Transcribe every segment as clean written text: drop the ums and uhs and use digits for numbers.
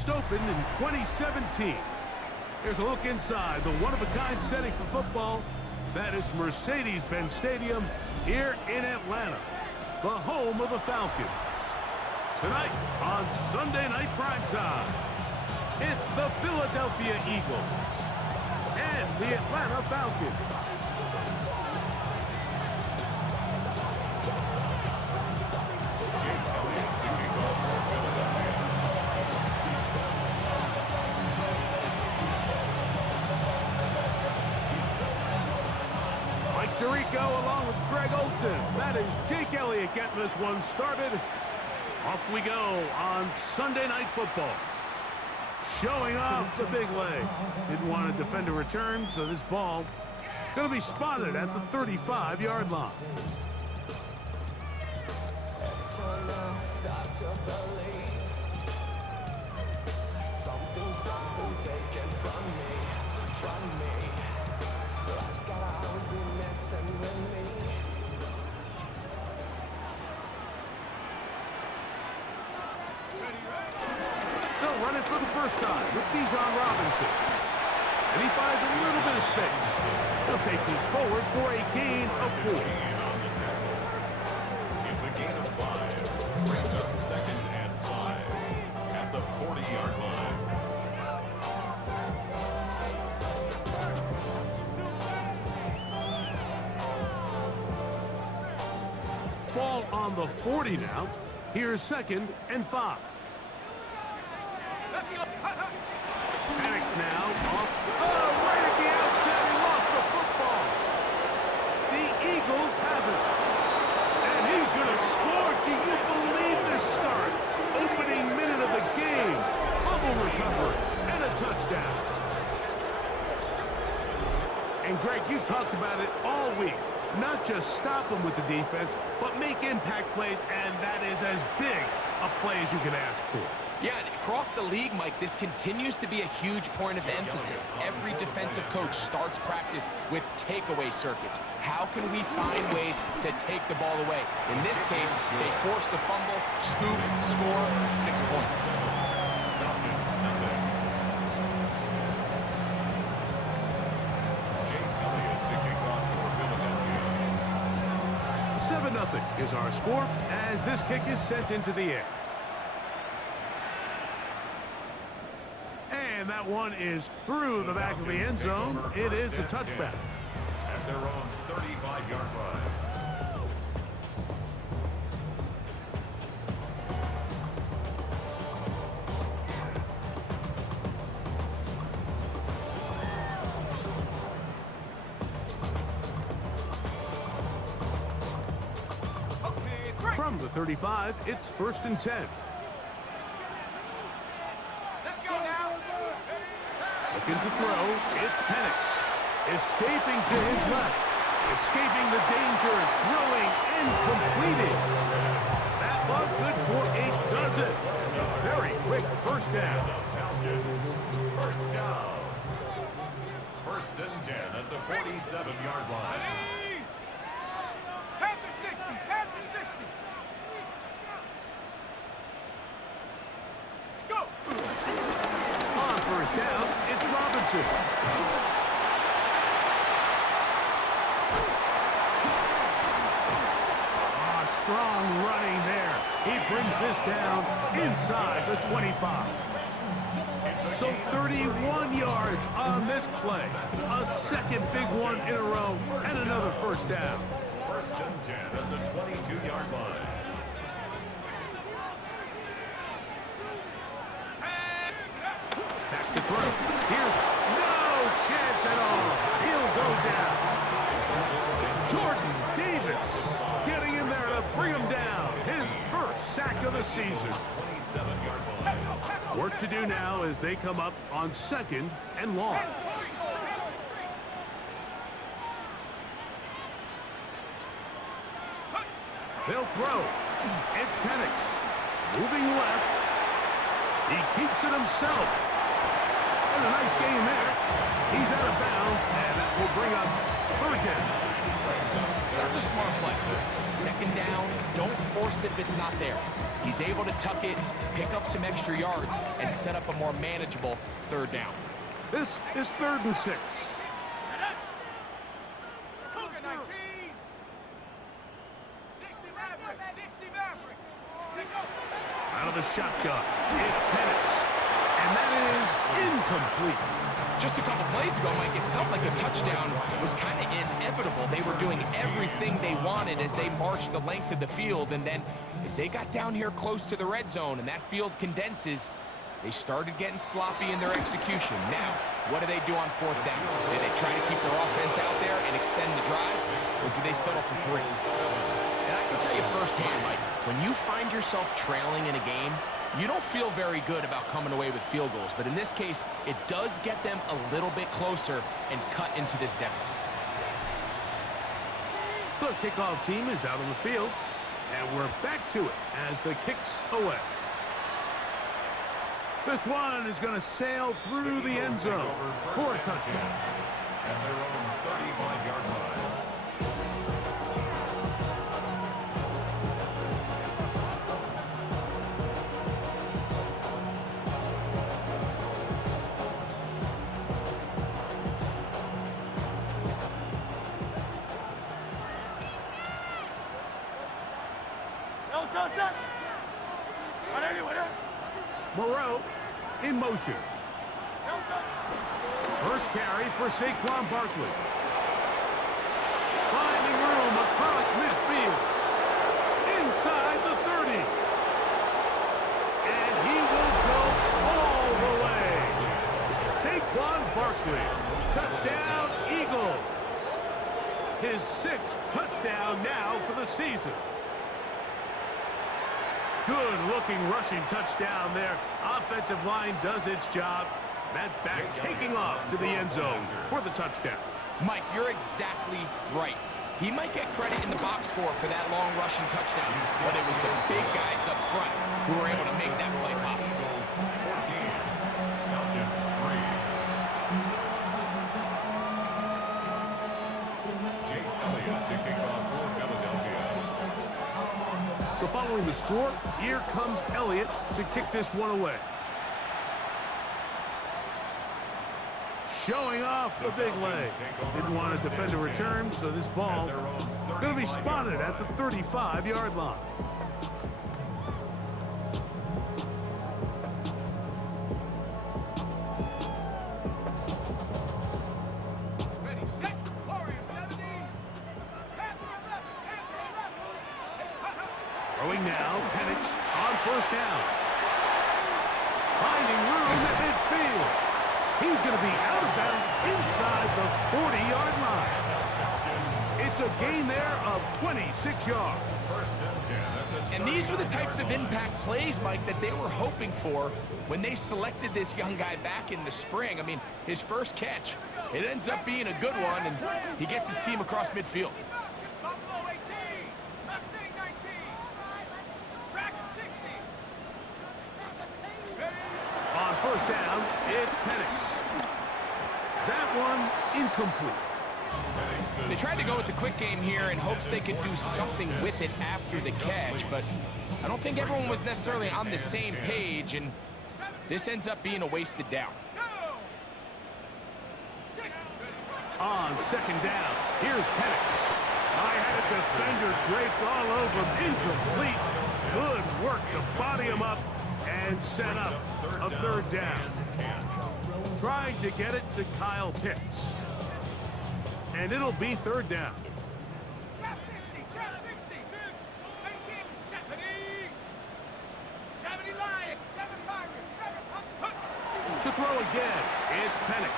first opened in 2017. Here's a look inside the one-of-a-kind setting for football. That is Mercedes-Benz Stadium here in Atlanta, the home of the Falcons. Tonight on Sunday Night Primetime, it's the Philadelphia Eagles and the Atlanta Falcons. Tirico along with Greg Olson. That is Jake Elliott getting this one started. Off we go on Sunday Night Football. Showing off the big leg. Didn't want to defend a return, so this ball going to be spotted at the 35-yard line. Running for the first time with Robinson. And he finds a little bit of space. He'll take this forward for a gain of 4. It's a gain of 5. Brings up 2nd and 5 at the 40-yard line. Ball on the 40 now. Here's 2nd and 5. Penix now off. Oh, right at the outset, he lost the football. The Eagles have it. And he's going to score. Do you believe this start? Opening minute of the game. Fumble recovery and a touchdown. And Greg, you talked about it all week. Not just stop them with the defense, but make impact plays, and that is as big a play as you can ask for. Yeah, and across the league, Mike, this continues to be a huge point of emphasis. Every defensive coach starts practice with takeaway circuits. How can we find ways to take the ball away? In this case, they force the fumble, scoop, score, 6 points. 7-0 is our score as this kick is sent into the air. And that one is through the back of the end zone. It is a touchback. At their own 35-yard line. From the 35, it's 1st and 10. Let's go now. Looking to throw, it's Penix. Escaping to his left. Escaping the danger, throwing and completing. That ball good for a dozen. A very quick first down. Falcons, first down. 1st and 10 at the 47-yard line. Panther 60, Panther 60. Go. On first down, it's Robinson. Strong running there. He brings this down inside the 25. So 31 yards on this play. A second big one in a row and another first down. 1st and 10 at the 22-yard line. Back to throw. Here's no chance at all. He'll go down. Jordan Davis getting in there to bring him down. His first sack of the season. 27-yard line. Work to do now as they come up on 2nd and long. They'll throw. It's Penix. Moving left. He keeps it himself. And a nice game there. He's out of bounds, and that will bring up third down. That's a smart play. Second down, don't force it if it's not there. He's able to tuck it, pick up some extra yards, and set up a more manageable third down. This is 3rd and 6. Cougar 19. 60 Maverick. 60 Maverick. Take over. Out of the shotgun, it's Penix. And that is incomplete. Just a couple plays ago, Mike, it felt like a touchdown was kind of inevitable. They were doing everything they wanted as they marched the length of the field, and then as they got down here close to the red zone and that field condenses, they started getting sloppy in their execution. Now, what do they do on 4th down? Do they try to keep their offense out there and extend the drive, or do they settle for 3? And I can tell you firsthand, Mike, when you find yourself trailing in a game, you don't feel very good about coming away with field goals, but in this case, it does get them a little bit closer and cut into this deficit. The kickoff team is out on the field, and we're back to it as the kick's away. This one is going to sail through the end zone for a touchdown. At their own 35-yard line. Moreau in motion. First carry for Saquon Barkley. Finding room across midfield. Inside the 30. And he will go all the way. Saquon Barkley. Touchdown, Eagles. His 6th touchdown now for the season. Good-looking rushing touchdown there. Offensive line does its job. That back taking off to the end zone for the touchdown. Mike, you're exactly right. He might get credit in the box score for that long rushing touchdown, but it was the big guys up front who were able to make that play possible. 14. Falcons 3. Jake Elliott to kick off for Philadelphia. So following the score, here comes Elliott to kick this one away. Showing off the big leg. Didn't want to defend a return, so this ball going to be spotted at the 35-yard line. Ready, set, Warrior 70. Panther 11, Panther 11. Throwing now, Penix on 1st down. Finding room at midfield. He's going to be out of bounds inside the 40-yard line. It's a gain there of 26 yards. And these were the types of impact plays, Mike, that they were hoping for when they selected this young guy back in the spring. I mean, his first catch, it ends up being a good one, and he gets his team across midfield. Buffalo 18, Mustang 19, Dragon 60. On 1st down, it's Penix. That one incomplete. They tried to go with the quick game here in hopes they could do something with it after the catch, but I don't think everyone was necessarily on the same page, and this ends up being a wasted down. On 2nd down, here's Penix. I had a defender draped all over him. Incomplete. Good work to body him up and set up a 3rd down. Trying to get it to Kyle Pitts. And it'll be 3rd down. Trap 60, trap 60. 18, 70. 70 Lion, 7 Pirates, 7 Pup. To throw again, it's Penix.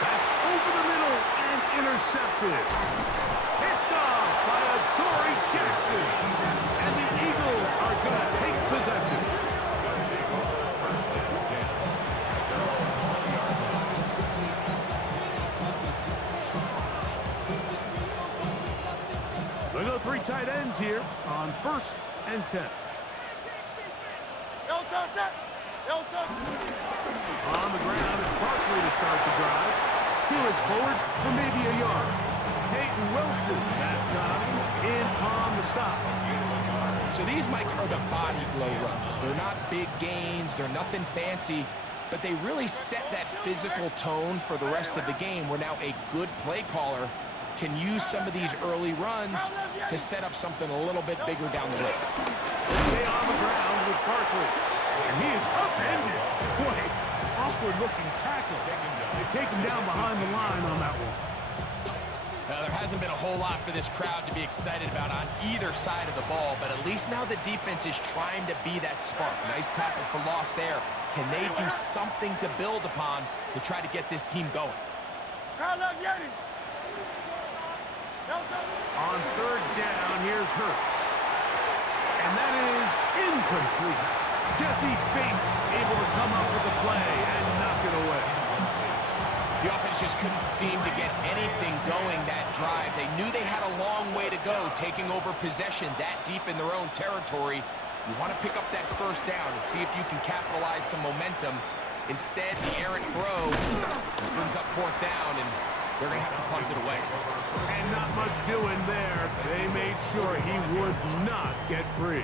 That's over the middle and intercepted. Picked off by Adoree Jackson. And the Eagles are going to take possession. They go 3 tight ends here on 1st and 10. On the ground, it's Barkley to start the drive. He'll Steerage forward for maybe a yard. Peyton Wilson that time in on the stop. So these, Mike, are the body blow runs. They're not big gains. They're nothing fancy. But they really set that physical tone for the rest of the game where now a good play caller can use some of these early runs to set up something a little bit bigger down the road. Stay on the ground with Barkley. And he is upended. Boy, awkward-looking tackle. They take him down behind the line on that one. There hasn't been a whole lot for this crowd to be excited about on either side of the ball, but at least now the defense is trying to be that spark. Nice tackle for loss there. Can they do something to build upon to try to get this team going? On third down, here's Hurts. And that is incomplete. Jesse Bates able to come up with the play and knock it away. The offense just couldn't seem to get anything going that drive. They knew they had a long way to go, taking over possession that deep in their own territory. You want to pick up that first down and see if you can capitalize some momentum. Instead, the errant throw brings up fourth down, and they're going to have to punt it away. And not much doing there. They made sure he would not get free.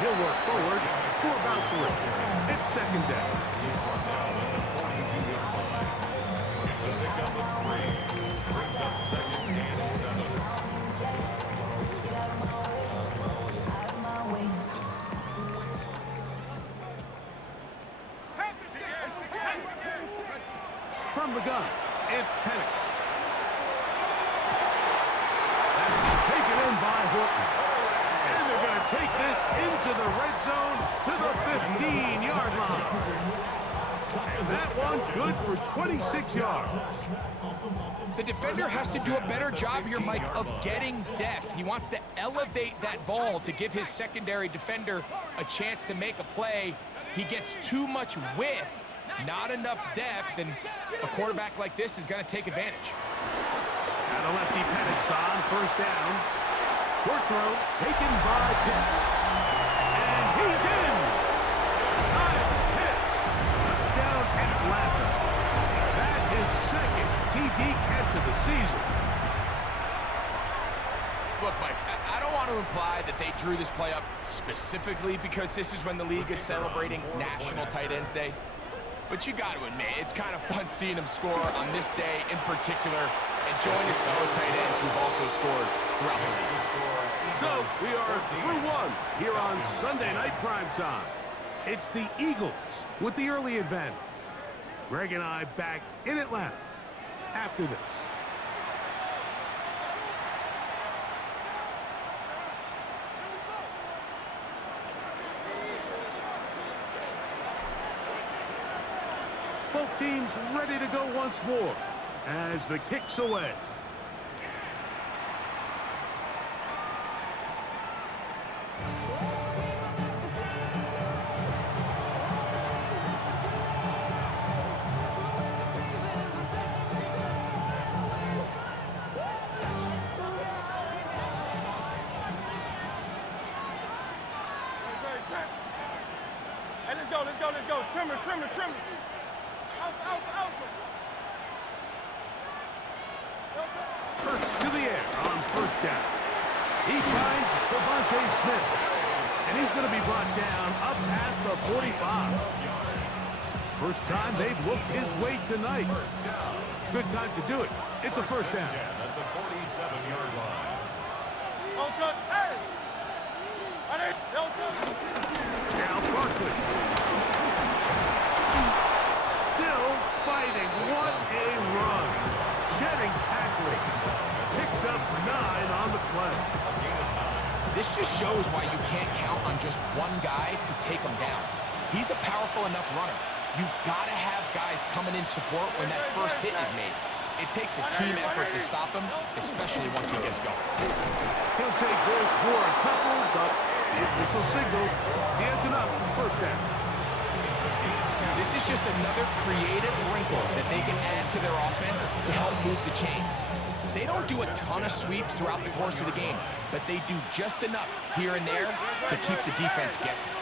He'll work forward for about 3. It's second down. He's brought down at the 42-yard line. It's a pickup of 3. Brings up second and 7. From the gun, it's Penix. That's taken in by Horton. And they're going to take this into the red zone to the 15-yard line. And that one good for 26 yards. The defender has to do a better job here, Mike, of getting depth. He wants to elevate that ball to give his secondary defender a chance to make a play. He gets too much width, not enough depth, and a quarterback like this is going to take advantage. Now the lefty Penix on first down. Short throw taken by Pitts. And he's in. Nice Pitts. Touchdown Atlanta. That is second TD catch of the season. Look, Mike, I don't want to imply that they drew this play up specifically because this is when the league is celebrating National Tight Ends Day. But you got to admit, it's kind of fun seeing him score on this day in particular and join his fellow tight ends who've also scored throughout the league. So we are through one here on Sunday Night Primetime. It's the Eagles with the early advantage. Greg and I back in Atlanta after this. Both teams ready to go once more as the kick's away. Hey, let's go. Trimmer. Out. Hurts to the air on first down. He finds Devontae Smith. And he's going to be brought down up past the 45. First time they've looked his way tonight. Good time to do it. It's a first down. At the 47-yard line. Don't touch. Hey! Don't touch. Now Barkley. Still fighting. What a play. This just shows why you can't count on just one guy to take him down. He's a powerful enough runner. You gotta have guys coming in support when that first hit is made. It takes a team effort to stop him, especially once he gets going. He'll take this for a couple, but the official signal, he has enough for first down. This is just another creative wrinkle that they can add to their offense to help move the chains. They don't do a ton of sweeps throughout the course of the game, but they do just enough here and there to keep the defense guessing.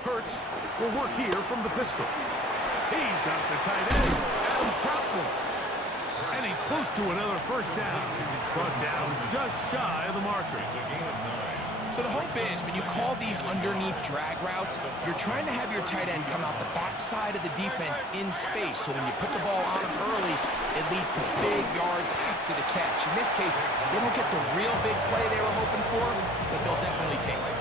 Hurts will work here from the pistol. He's got the tight end, Adam Troutman. And he's close to another first down as he's brought down just shy of the marker. So the hope is when you call these underneath drag routes, you're trying to have your tight end come out the backside of the defense in space. So when you put the ball on him early, it leads to big yards after the catch. In this case, they don't get the real big play they were hoping for, but they'll definitely take it.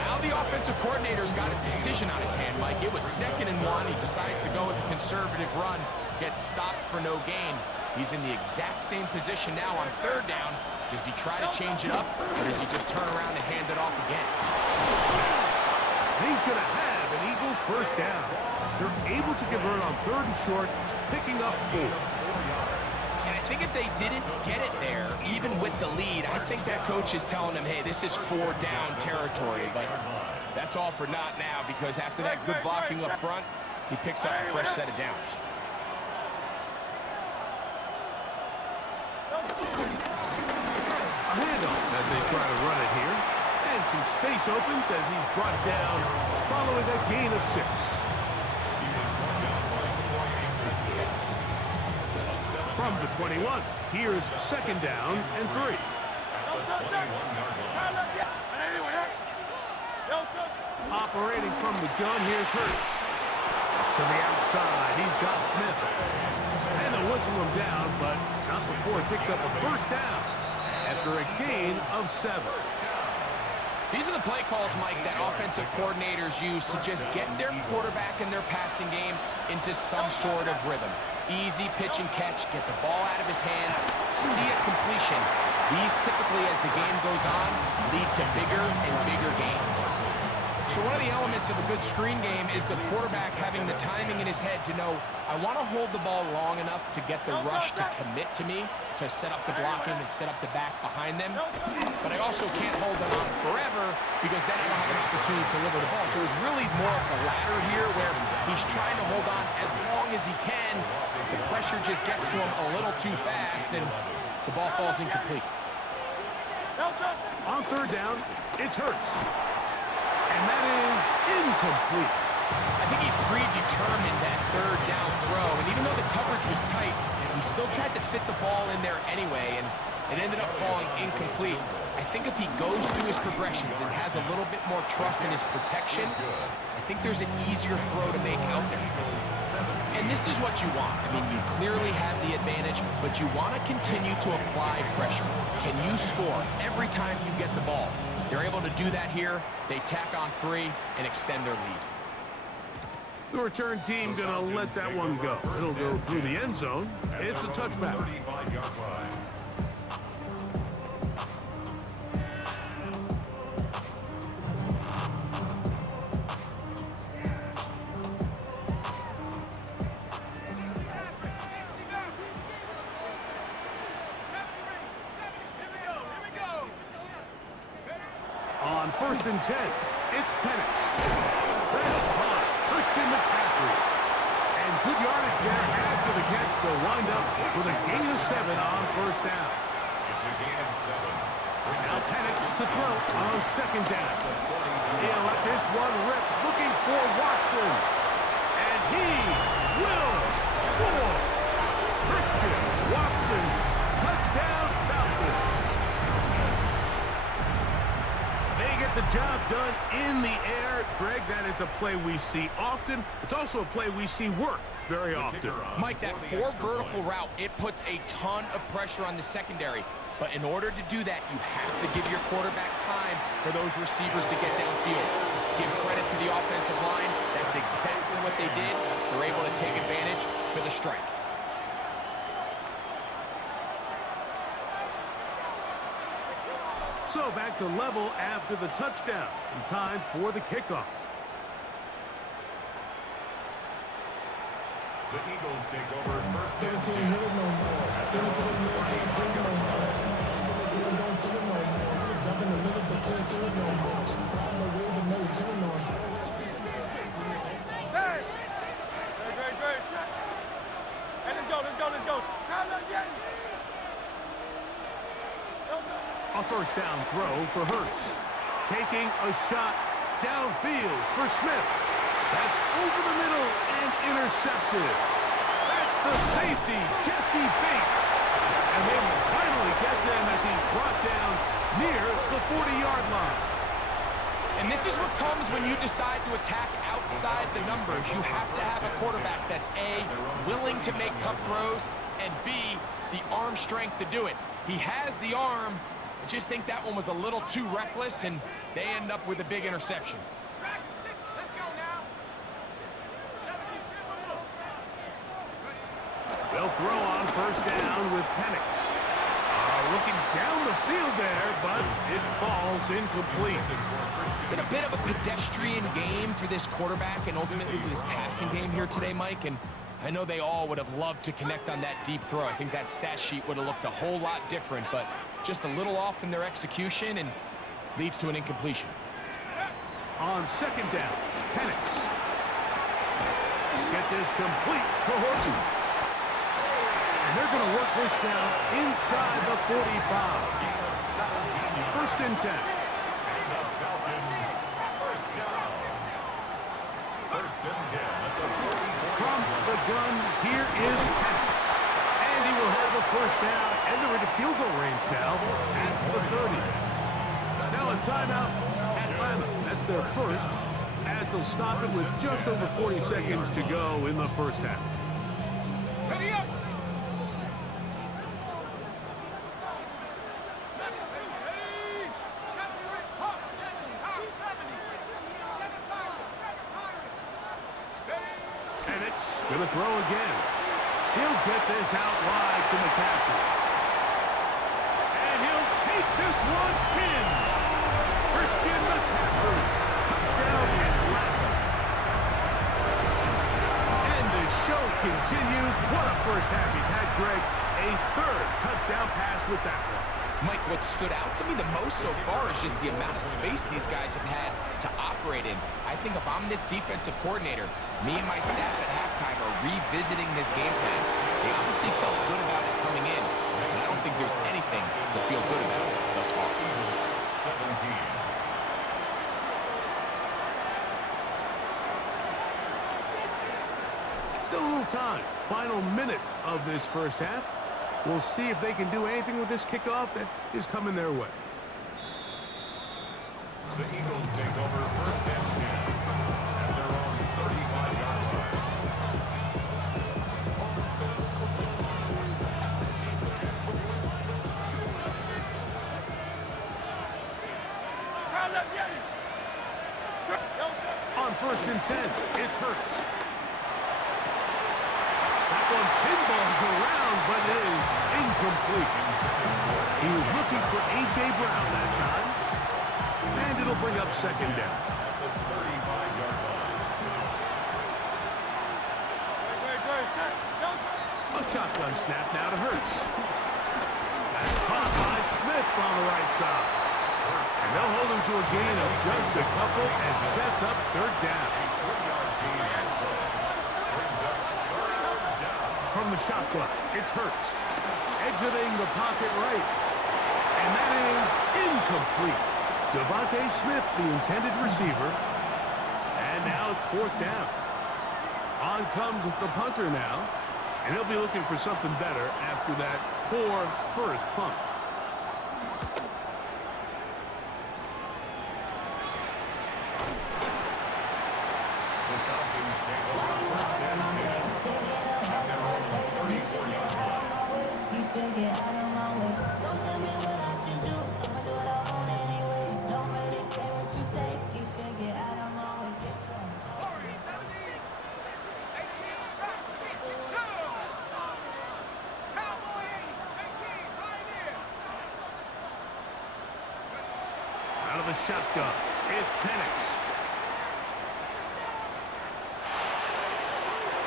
Now the offensive coordinator's got a decision on his hand, Mike. It was 2nd and 1. He decides to go with a conservative run, gets stopped for no gain. He's in the exact same position now on 3rd down. Does he try to change it up, or does he just turn around and hand it off again? And he's going to have an Eagles first down. They're able to convert on 3rd and short, picking up 4. And I think if they didn't get it there, even with the lead, I think that coach is telling them, hey, this is 4-down territory. But that's all for not now, because after that good blocking up front, he picks up a fresh set of downs. A handoff as they try to run it here. And some space opens as he's brought down following a gain of 6. From the 21, here's 2nd down and 3. Operating from the gun, here's Hurts. To the outside, he's got Smith. And they'll whistle him down, but not before he picks up a first down after a gain of 7. These are the play calls, Mike, that offensive coordinators use to just get their quarterback and their passing game into some sort of rhythm. Easy pitch and catch, get the ball out of his hand, see a completion. These typically, as the game goes on, lead to bigger and bigger gains. So one of the elements of a good screen game is the quarterback having the timing in his head to know, I want to hold the ball long enough to get the rush to commit to me, to set up the blocking and set up the back behind them. But I also can't hold them on forever because then I don't have an opportunity to deliver the ball. So it's really more of the latter here where he's trying to hold on as long as he can. The pressure just gets to him a little too fast and the ball falls incomplete. On 3rd down, it's Hurts. And that is incomplete. I think he predetermined that 3rd down throw, and even though the coverage was tight, he still tried to fit the ball in there anyway, and it ended up falling incomplete. I think if he goes through his progressions and has a little bit more trust in his protection, I think there's an easier throw to make out there. And this is what you want. I mean, you clearly have the advantage, but you want to continue to apply pressure. Can you score every time you get the ball? They're able to do that here. They tack on 3 and extend their lead. The return team going to let that one go. It'll go through the end zone. It's a touchback. 35-yard line. On 1st and 10, it's Penix. That's caught. Christian McCaffrey. And good yardage there after the catch. They'll wind up with a gain of 7 on 1st down. It's a gain of 7. Now Penix to throw on 2nd down. He'll let this one rip, looking for Watson. And he will score. Christian Watson, touchdown Falcons. They get the job done in the air. Greg, that is a play we see often. It's also a play we see work very often. Mike, that 4 vertical route, it puts a ton of pressure on the secondary. But in order to do that, you have to give your quarterback time for those receivers to get downfield. Give credit to the offensive line. That's exactly what they did. They're able to take advantage for the strike. So back to level after the touchdown. And time for the kickoff. The Eagles take over first and 10. Can't hit it no more. Spin it to the middle, can't do it no more. Don't do it no more. Jump in the middle, but can't do it no more. Problem the way, but no, do it no more. Hey! Great. Hey, let's go. Time up, yeah. A first down throw for Hurts. Taking a shot downfield for Smith. That's over the middle and intercepted. That's the safety, Jesse Bates. And they finally get him as he's brought down near the 40-yard line. And this is what comes when you decide to attack outside the numbers. You have to have a quarterback that's A, willing to make tough throws, and B, the arm strength to do it. He has the arm. I just think that one was a little too reckless, and they end up with a big interception. Let's go now. 72. They'll throw on first down with Penix. Looking down the field there, but it falls incomplete. It's been a bit of a pedestrian game for this quarterback and ultimately this passing game here today, Mike, and I know they all would have loved to connect on that deep throw. I think that stat sheet would have looked a whole lot different, but just a little off in their execution and leads to an incompletion. On second down, Penix. Get this complete to Horton. And they're going to work this down inside the 45. First and 10. First and 10 at the 44. From the gun, here is Penix. And he will have a first down, and they're into field goal range now at the 30. Now a timeout, Atlanta. That's their first, as they'll stop it with just over 40 seconds to go in the first half. Ready up. Going to throw again. He'll get this out wide to McCaffrey. And he'll take this one in. Christian McCaffrey. Touchdown Atlanta. And the show continues. What a first half he's had, Greg. A third touchdown pass with that one. Mike, what stood out to me the most so far is just the amount of space these guys have had to operate in. I think if I'm this defensive coordinator, me and my staff at halftime are revisiting this game plan. They obviously felt good about it coming in, but I don't think there's anything to feel good about thus far. 17. Still a little time. Final minute of this first half. We'll see if they can do anything with this kickoff that is coming their way. The Eagles take over first and 10 at their own 35-yard line. Time up, yeah. On first and 10, it's Hurts. That one pinballs around, but it is incomplete. He was looking for A.J. Brown that time. And it'll bring up second down. At the 35-yard line. A shotgun snap now to Hurts. That's caught by Smith on the right side. And they'll hold him to a gain of just a couple and sets up third down. From the shotgun, it's Hurts. Exiting the pocket right. And that is incomplete. Devontae Smith, the intended receiver. And now it's fourth down. On comes the punter now. And he'll be looking for something better after that poor first punt. The Falcons take over first and 10 at their own 34-yard line. You should get out of my way. Don't tell me what I should do. I'ma do what I want anyway. Don't really care what you think. You should get out of my way. Get your 40, 70, 18, back, 18, go! Cowboy 80, 18, Pioneer. shotgun. It's Penix.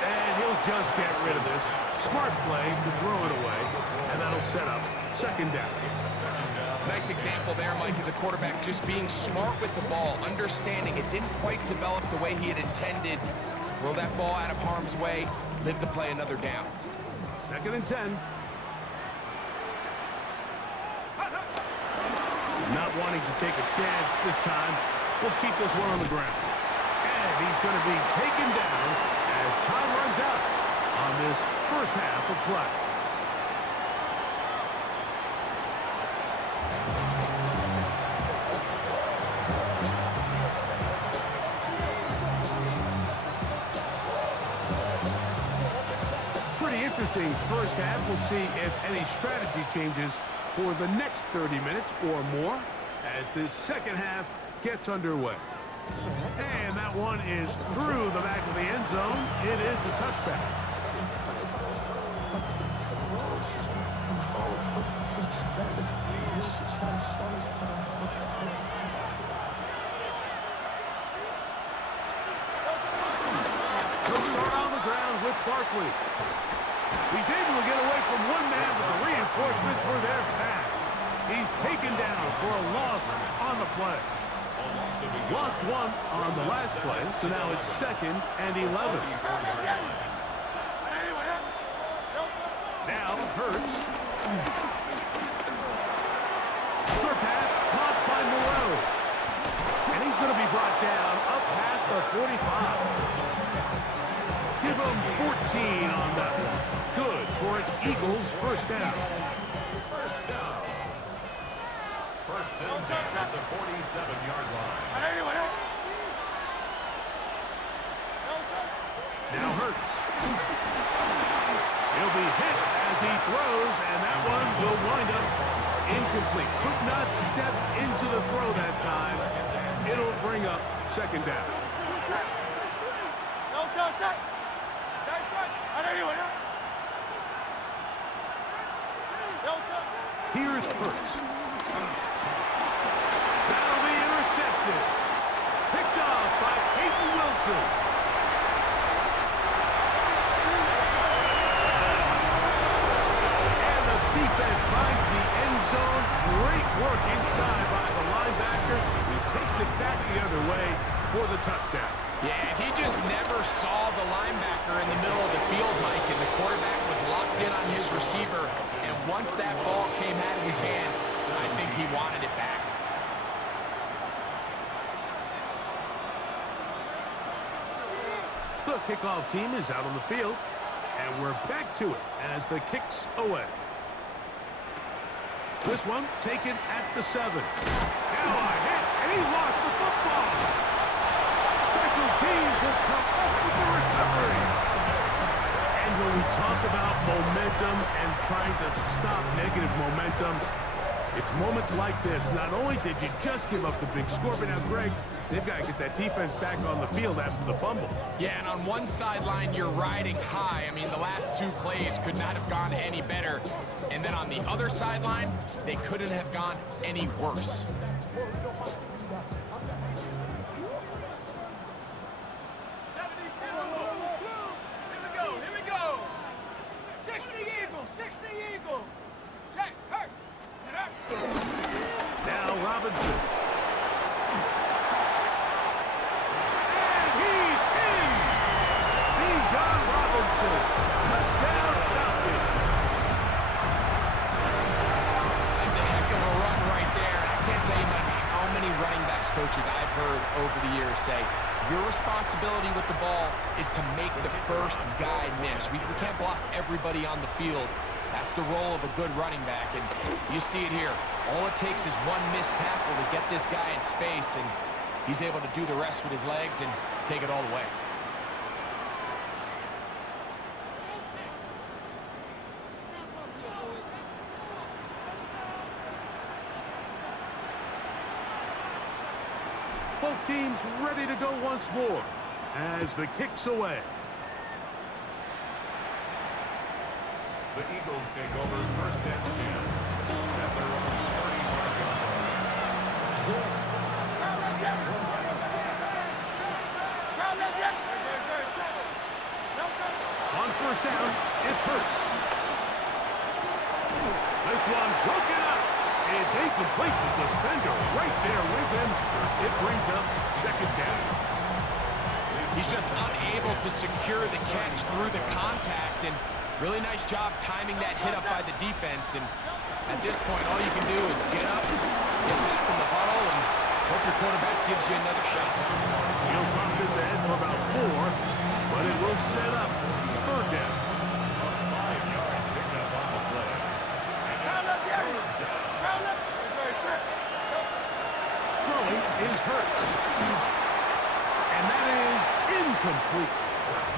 And he'll just get rid of this. Smart play to throw it away, and that'll set up second down. Nice example there, Mike, of the quarterback just being smart with the ball, understanding it didn't quite develop the way he had intended. Throw that ball out of harm's way, live to play another down. Second and 10. Not wanting to take a chance this time, we'll keep this one on the ground. And he's going to be taken down as time runs out on this first half of play. Pretty interesting first half. We'll see if any strategy changes for the next 30 minutes or more as this second half gets underway. And that one is through the back of the end zone. It is a touchback. He'll start on the ground with Barkley. He's able to get away from one man, but the reinforcements were there fast. He's taken down for a loss on the play. Lost one on the last play, so now it's second and 11. Now Hurts. Short pass caught by Moreau. And he's going to be brought down up past the 45. Give him 14 on that one. Good for an Eagles first down. First and 10 at the 47-yard line. Now Hurts. He'll be hit as he throws, and that one will wind up incomplete. Could not step into the throw that time. It'll bring up second down. Here's Hurts. That'll be intercepted. Picked off by Peyton Wilson. And the defense finds the end zone. Great work inside by the linebacker. He takes it back the other way for the touchdown. Yeah, he just never saw the linebacker in the middle of the field, Mike, and the quarterback was locked in on his receiver. And once that ball came out of his hand, I think he wanted it back. The kickoff team is out on the field, and we're back to it as the kick's away. This one taken at the 7. Now a hit, and he lost the football. Special teams has come up with the recovery. And when we talk about momentum and trying to stop negative momentum, it's moments like this. Not only did you just give up the big score, but now, Greg, they've got to get that defense back on the field after the fumble. Yeah, and on one sideline, you're riding high. I mean, the last two plays could not have gone any better. And then on the other sideline, they couldn't have gone any worse. Now Robinson. And he's in! Bijan Robinson. Touchdown Falcons. That's a heck of a run right there. And I can't tell you, Mike, how many running backs coaches I've heard over the years say, your responsibility with the ball is to make the first guy miss. We can't block everybody on the field. That's the role of a good running back, and you see it here. All it takes is one missed tackle to get this guy in space, and he's able to do the rest with his legs and take it all the way. Both teams ready to go once more as the kick's away. The Eagles take over first and 10 at their own 35-yard line. first down, it's Hurts. This one broken up. It's incomplete. The defender right there with him. It brings up second down. He's just unable to secure the catch through the contact, and really nice job timing that hit up by the defense. And at this point, all you can do is get up, get back in the huddle, and hope your quarterback gives you another shot. He'll pump this ahead for about 4, but it will set up third down. A 5-yard pickup on the play. Throwing is Hurts. And that is incomplete.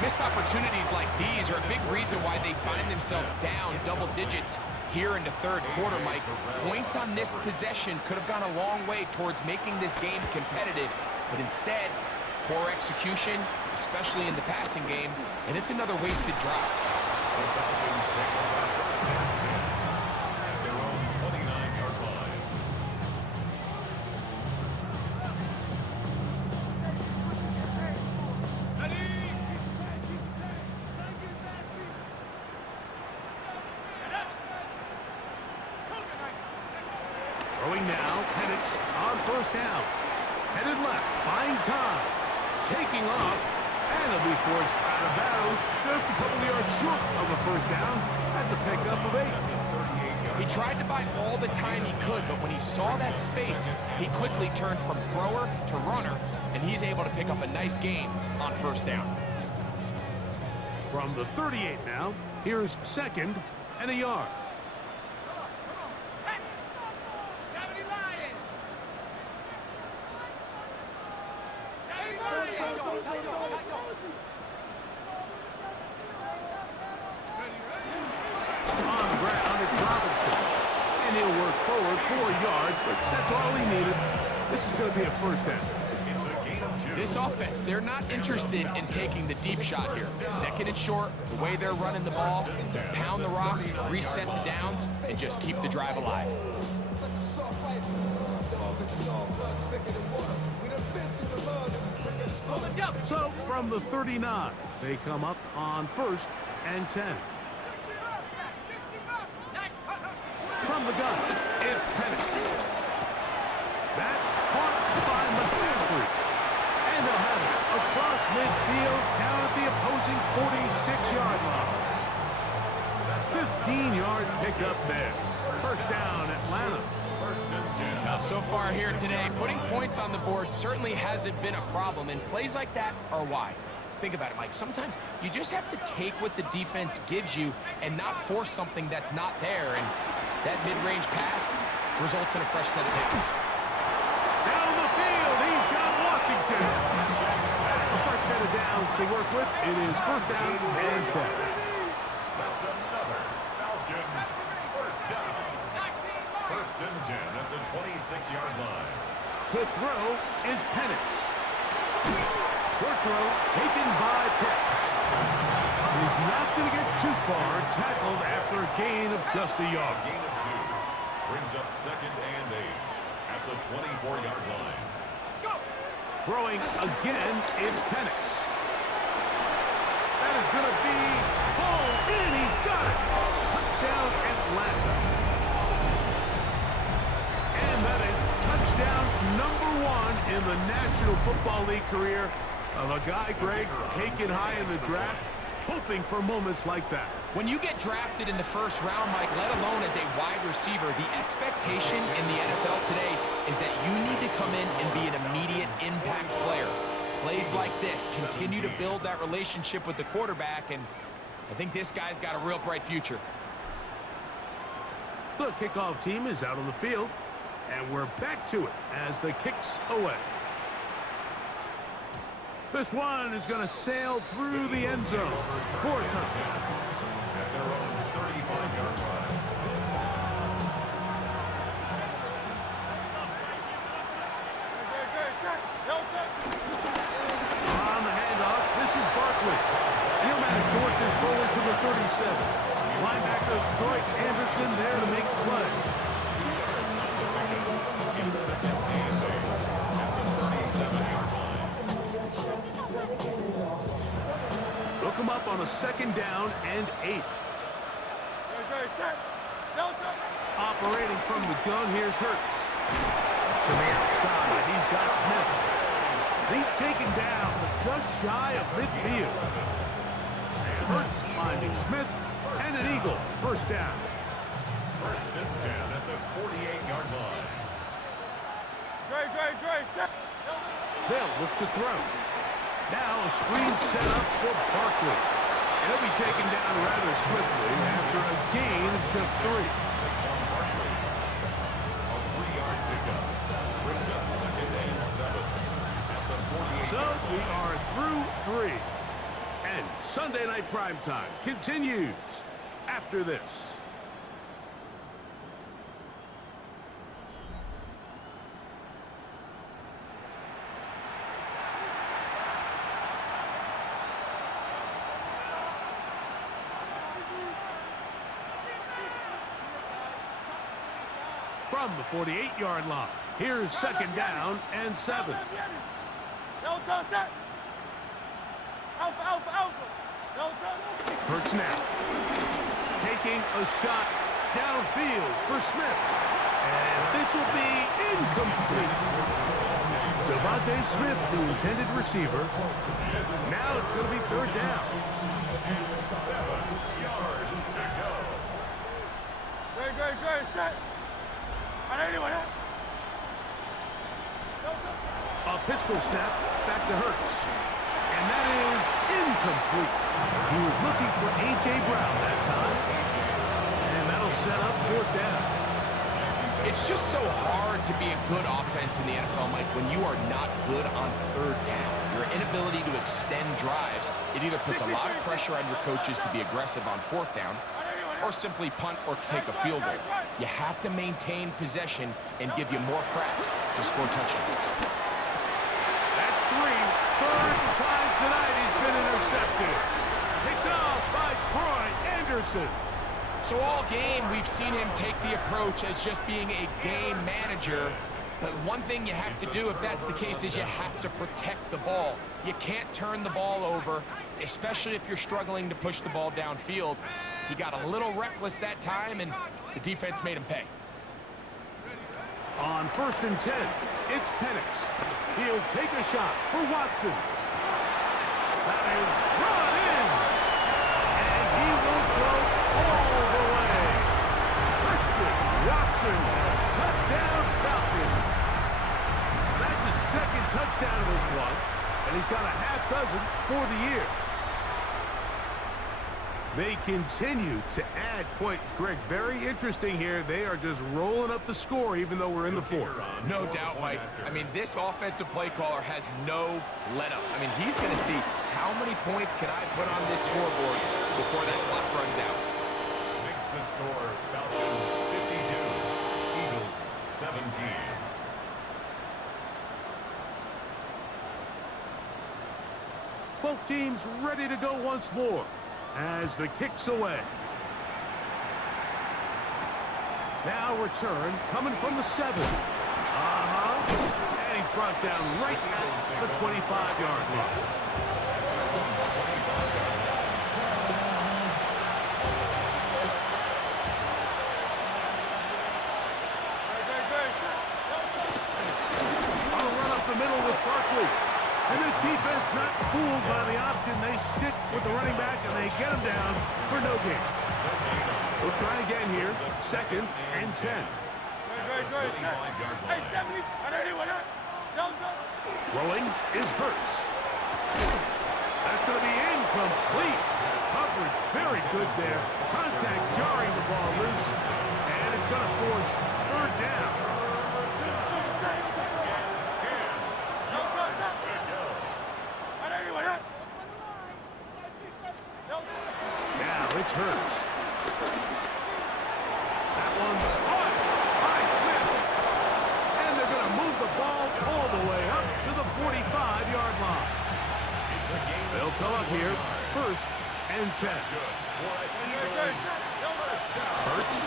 Missed opportunities like these are a big reason why they find themselves down double digits here in the third quarter, Mike. Points on this possession could have gone a long way towards making this game competitive, but instead, poor execution, especially in the passing game, and it's another wasted drive. The Falcons take over first and 10 at their own 29-yard line. Throwing now, Penix on first down. Headed left, buying time. Taking off, and he'll be forced out of bounds. Just a couple of yards short of a first down. That's a pickup of 8. He tried to buy all the time he could, but when he saw that space, he quickly turned from thrower to runner, and he's able to pick up a nice gain on first down. From the 38 now, here's second and a yard. On the ground, it's Robinson. And he'll work forward for a yard, but that's all he needed. This is going to be a first down. It's a gain of 2. This offense, they're not interested in taking the deep shot here. Second and short, the way they're running the ball, pound the rock, reset the downs, and just keep the drive alive. So from the 39, they come up on first and 10. From the gun, it's Penix. That's caught by McCaffrey. And they'll have it across midfield down at the opposing 46-yard line. 15-yard pickup there. First down, Atlanta. First and 10. Now, so far here today, putting points on the board certainly hasn't been a problem, and plays like that are why. Think about it, Mike. Sometimes you just have to take what the defense gives you and not force something that's not there, and that mid-range pass results in a fresh set of downs. Down the field, he's got Washington. A fresh set of downs to work with. It is first down and 10. That's another Falcons first down. First and 10 at the 26-yard line. To throw is Penix. Short throw taken by Pitts. He's not going to get too far. Tackled after a gain of just a yard. Gain of 2 brings up second and 8 at the 24-yard line. Throwing again, it's Penix. That is going to be hauled in. He's got it. Touchdown, Atlanta. And that is touchdown number 1 in the National Football League career of a guy, Greg, taken high in the draft, hoping for moments like that. When you get drafted in the first round, Mike, let alone as a wide receiver, the expectation in the NFL today is that you need to come in and be an immediate impact player. Plays like this continue to build that relationship with the quarterback, and I think this guy's got a real bright future. The kickoff team is out on the field, and we're back to it as the kick's away. This one is going to sail through the end zone for a touchdown. At their own 35-yard line. On the handoff, this is Barkley. He'll manage to work this forward to the 37. Linebacker Troy Anderson there to make the play. It's second and 8 at the 37-yard line. Look him up on a 2nd down and 8. Operating from the gun, here's Hurts. To the outside, he's got Smith. He's taken down just shy of midfield. Hurts finding Smith, and an Eagle. 1st down. 1st and 10 at the 48-yard line. They'll look to throw. Now a screen set up for Barkley. He'll be taken down rather swiftly after a gain of just 3. A 3-yard pickup. Brings up 2nd and 7 at the 48. So we are through 3. And Sunday Night Primetime continues after this. From the 48-yard line, here's 2nd down and 7. Hurts now. Taking a shot downfield for Smith. And this will be incomplete. Devontae Smith, the intended receiver. Now it's going to be 3rd down. 7 yards to go. A pistol snap back to Hurts. And that is incomplete. He was looking for A.J. Brown that time. And that'll set up 4th down. It's just so hard to be a good offense in the NFL, Mike, when you are not good on 3rd down. Your inability to extend drives, it either puts a lot of pressure on your coaches to be aggressive on 4th down or simply punt or take a field goal. You have to maintain possession and give you more cracks to score touchdowns. That's 3. 3rd time tonight he's been intercepted. Picked off by Troy Anderson. So all game, we've seen him take the approach as just being a game manager. But one thing you have to do, if that's the case, is you have to protect the ball. You can't turn the ball over, especially if you're struggling to push the ball downfield. He got a little reckless that time, and the defense made him pay. On 1st and 10, it's Penix. He'll take a shot for Watson. That is brought in. And he will go all the way. Christian Watson, touchdown Falcons. That's his 2nd touchdown of this one, and he's got a half dozen for the year. They continue to add points. Greg, very interesting here. They are just rolling up the score even though we're in the 4th. No doubt, Mike. I mean, this offensive play caller has no let-up. I mean, he's going to see how many points can I put on this scoreboard before that clock runs out. Makes the score Falcons 52, Eagles 17. Both teams ready to go once more as the kick's away. Now return coming from the 7. And he's brought down right at the 25-yard line. I'll run up the middle with Barkley. And this defense not fooled by the option. They stick with the running back, and they get him down for no gain. We'll try again here. 2nd and 10. Throwing is Hurts. That's going to be incomplete. Coverage very good there. Contact jarring the ball loose. And it's going to force 3rd down. Now it's Hurts. That one caught by Smith. And they're going to move the ball all the way up to the 45-yard line. They'll come up here 1st and 10. Hurts.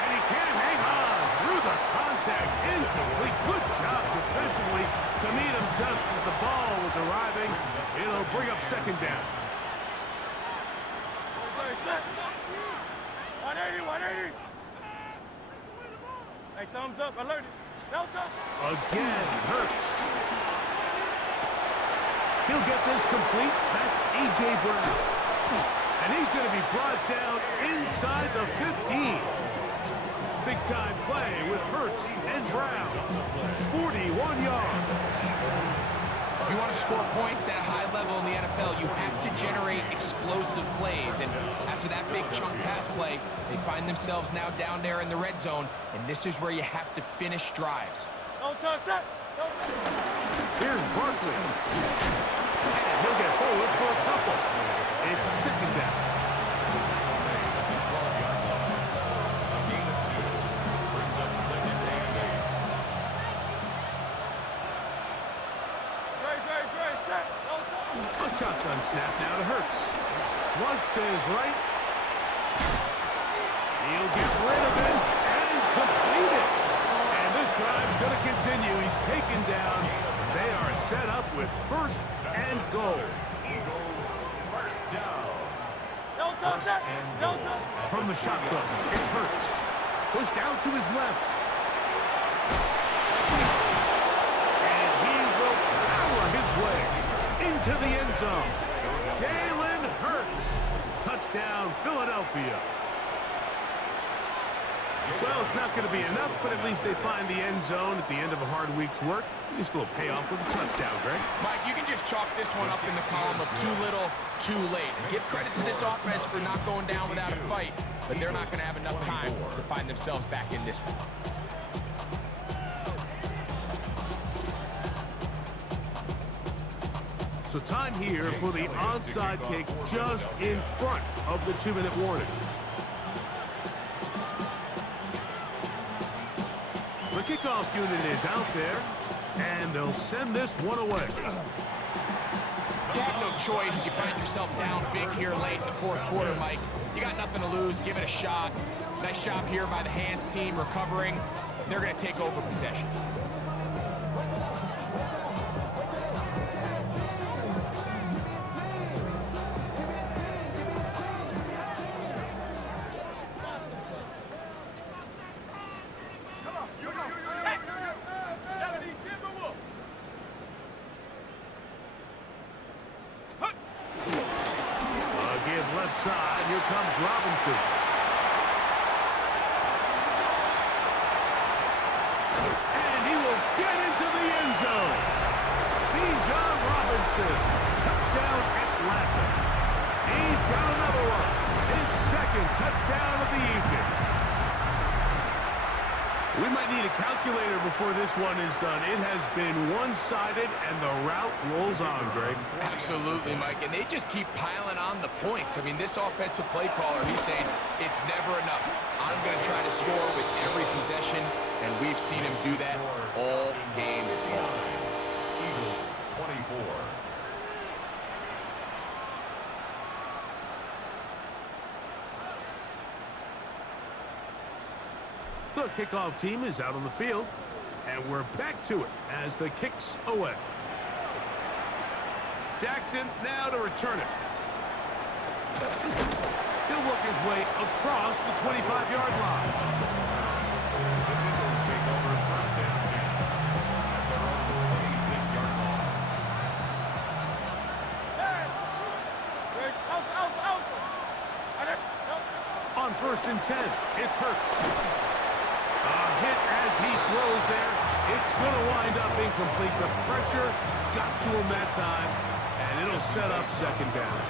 And he can't hang on through the contact. contact, incomplete. Good job defensively to meet him just as the ball was arriving. It'll bring up second down. 180, 180. Hey, thumbs up, alert. Delta. Again, Hurts. He'll get this complete. That's A.J. Brown. And he's going to be brought down inside the 15. Big-time play with Hurts and Brown. 41 yards. If you want to score points at a high level in the NFL, you have to generate explosive plays. And after that big chunk pass play, they find themselves now down there in the red zone. And this is where you have to finish drives. Don't touch that. Here's Barkley. And he'll get forward for a couple. It's second down. Brings up second and 8. A shotgun snap now to Hurts. Flush to his right. He'll get rid of it and complete it. And this drive's going to continue. He's taken down. They are set up with first and goal. Eagles first down. Don't touch that. Don't touch. From the shotgun, it's Hurts. Pushed out to his left. And he will power his way into the end zone. Jalen Hurts. Touchdown, Philadelphia. Well, it's not going to be enough, but at least they find the end zone at the end of a hard week's work. Just a little payoff with a touchdown, Greg. Mike, you can just chalk this one up in the column of too little, too late. Give credit to this offense for not going down without a fight, but they're not going to have enough time to find themselves back in this one. So time here for the onside kick just in front of the 2-minute warning. The kickoff unit is out there, and they'll send this one away. You have no choice. You find yourself down big here late in the fourth quarter, Mike. You got nothing to lose. Give it a shot. Nice job here by the hands team recovering. They're going to take over possession. Left side, here comes Robinson. And he will get into the end zone. Robinson, touchdown Atlanta. He's got another one. His second touchdown of the evening. We might need a calculator before this one is done. It has been one-sided, and the route rolls on, Greg. Absolutely, Mike, and they just keep piling on the points. I mean, this offensive play caller, he's saying it's never enough. I'm going to try to score with every possession, and we've seen him do that all game long. Eagles 24. The kickoff team is out on the field, and we're back to it as the kick's away. Jackson now to return it. He'll work his way across the 25-yard line. The Eagles take over first and 10 at their own 26-yard line. On first and 10, it's Hurts. A hit as he throws there. It's going to wind up incomplete. The pressure got to him that time, and it'll set up second down.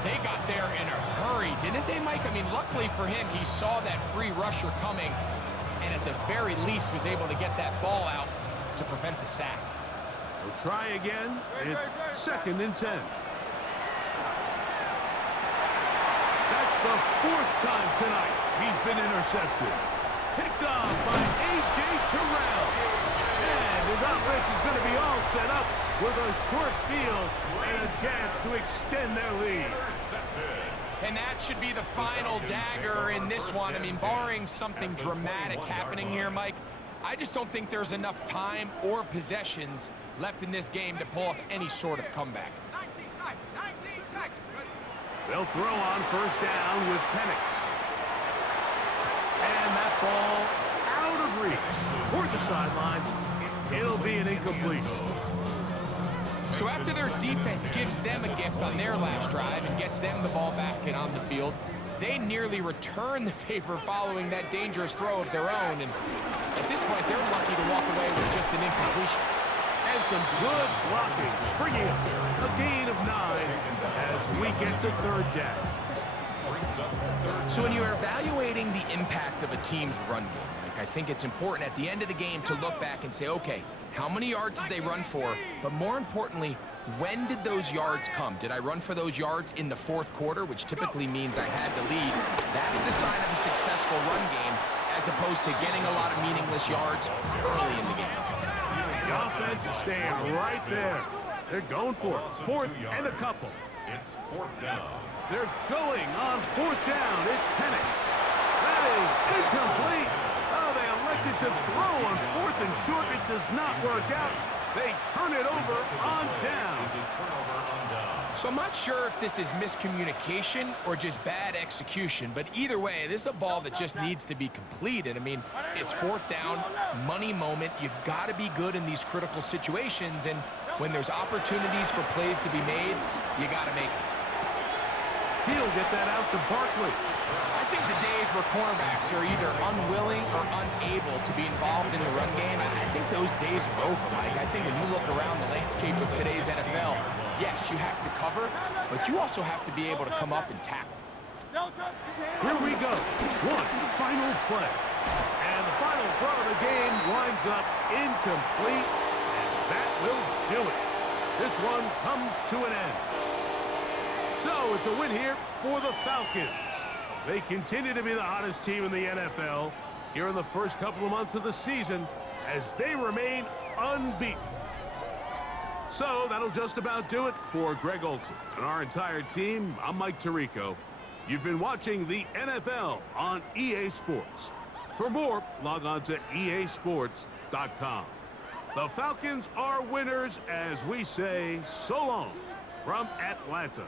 They got there in a hurry, didn't they, Mike? I mean, luckily for him, he saw that free rusher coming, and at the very least was able to get that ball out to prevent the sack. We'll try again. It's second and 10. That's the fourth time tonight he's been intercepted. Picked off by A.J. Terrell. And his offense is going to be all set up with a short field and a chance to extend their lead. And that should be the final dagger in this one. I mean, barring something dramatic happening here, Mike, I just don't think there's enough time or possessions left in this game to pull off any sort of comeback. 19 tight, 19 tight. They'll throw on first down with Penix. And that ball out of reach toward the sideline. It'll be an incomplete. So after their defense gives them a gift on their last drive and gets them the ball back and on the field, they nearly return the favor following that dangerous throw of their own. And at this point, they're lucky to walk away with just an incompletion. And some good blocking, springing up. A gain of 9 as we get to third down. So when you're evaluating the impact of a team's run game, I think it's important at the end of the game to look back and say, okay, how many yards did they run for? But more importantly, when did those yards come? Did I run for those yards in the fourth quarter, which typically means I had the lead? That's the sign of a successful run game, as opposed to getting a lot of meaningless yards early in the game. The offense is staying right there. They're going for it. Fourth and a couple. It's fourth down. They're going on fourth down. It's Penix. That is incomplete. Oh, they elected to throw on fourth and short. It does not work out. They turn it over on down. So I'm not sure if this is miscommunication or just bad execution, but either way, this is a ball that just needs to be completed. I mean, it's fourth down, money moment. You've got to be good in these critical situations, and when there's opportunities for plays to be made, you got to make it. He'll get that out to Barkley. I think the days where cornerbacks are either unwilling or unable to be involved in the run game, I think those days are over, Mike. I think when you look around the landscape of today's NFL, yes, you have to cover, but you also have to be able to come up and tackle. Here we go. One final play. And the final throw of the game winds up incomplete, and that will do it. This one comes to an end. So it's a win here for the Falcons. They continue to be the hottest team in the NFL here in the first couple of months of the season as they remain unbeaten. So that'll just about do it for Greg Olson and our entire team. I'm Mike Tirico. You've been watching the NFL on EA Sports. For more, log on to easports.com. The Falcons are winners as we say so long from Atlanta.